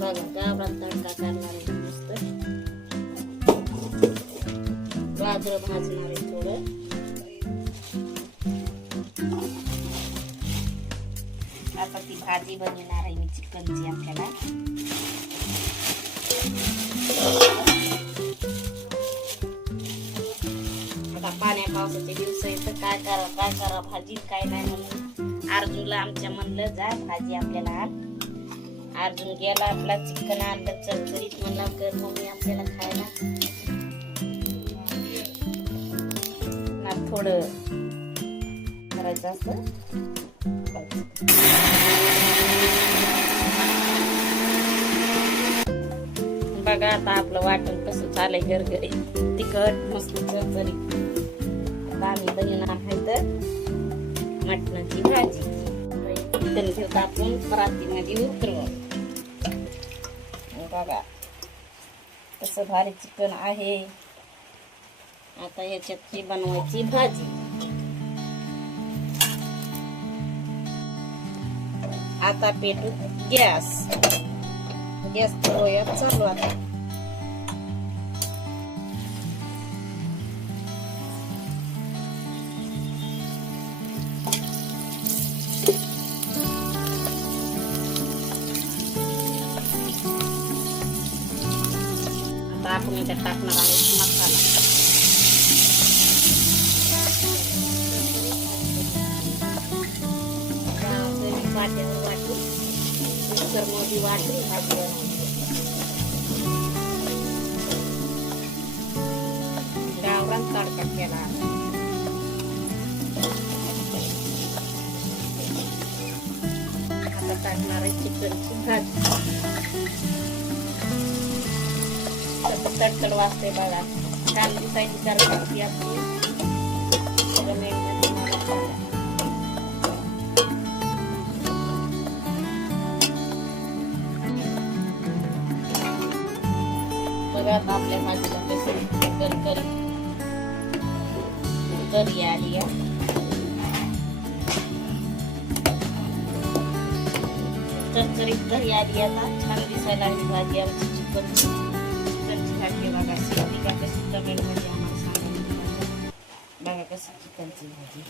बघा गावरान तडका करणार आहे मस्त. गाजर भाजणार आहे थोडं. आता ती भाजी बनवणार आहे मी चिकनची आपल्याला. आता पाण्या पावसाचे दिवस आहे तर काय करा भाजी काय नाही म्हणून अर्जुनला आमच्या म्हणलं जा भाजी आपल्याला आण. अर्जुन गेला आपला चिकन आणलं चरचरीत म्हणला कर मम्मी आपल्याला खायला ना थोडं करायचं असतं. बघा आता आपलं वाटण कसं चालय गरगरी तिखट मस्त चरचरीत. आता आम्ही बनवणार आहे तर मटणाची भाजी. चिकन घेऊन आपण परातीमध्ये उतरवू. बघा कसं भारी चिकन आहे. आता ह्याच्यातली बनवायची भाजी. आता पेटू गॅस. गॅस तळूया चालू आता. आता आपण याच्यात टाकणार आहे मसाला. वाट्यावर वाटून मिक्सरमध्ये वाटून भाजी बनवायची. गावरान तडका केला. आता टाकणार आहे चिकनची भाजी. तडतड वाजते बघा. छान दिसायची करण्याची आपली. बघा आपल्या भाजीला कशी करी आली आहे. चरचरीत घरी आली आता. छान दिसायला ही भाजी आमची चिकनची. बघा कशी कमेंट मध्ये आम्हाला सांगा. बघा कशी चिकनची भाजी.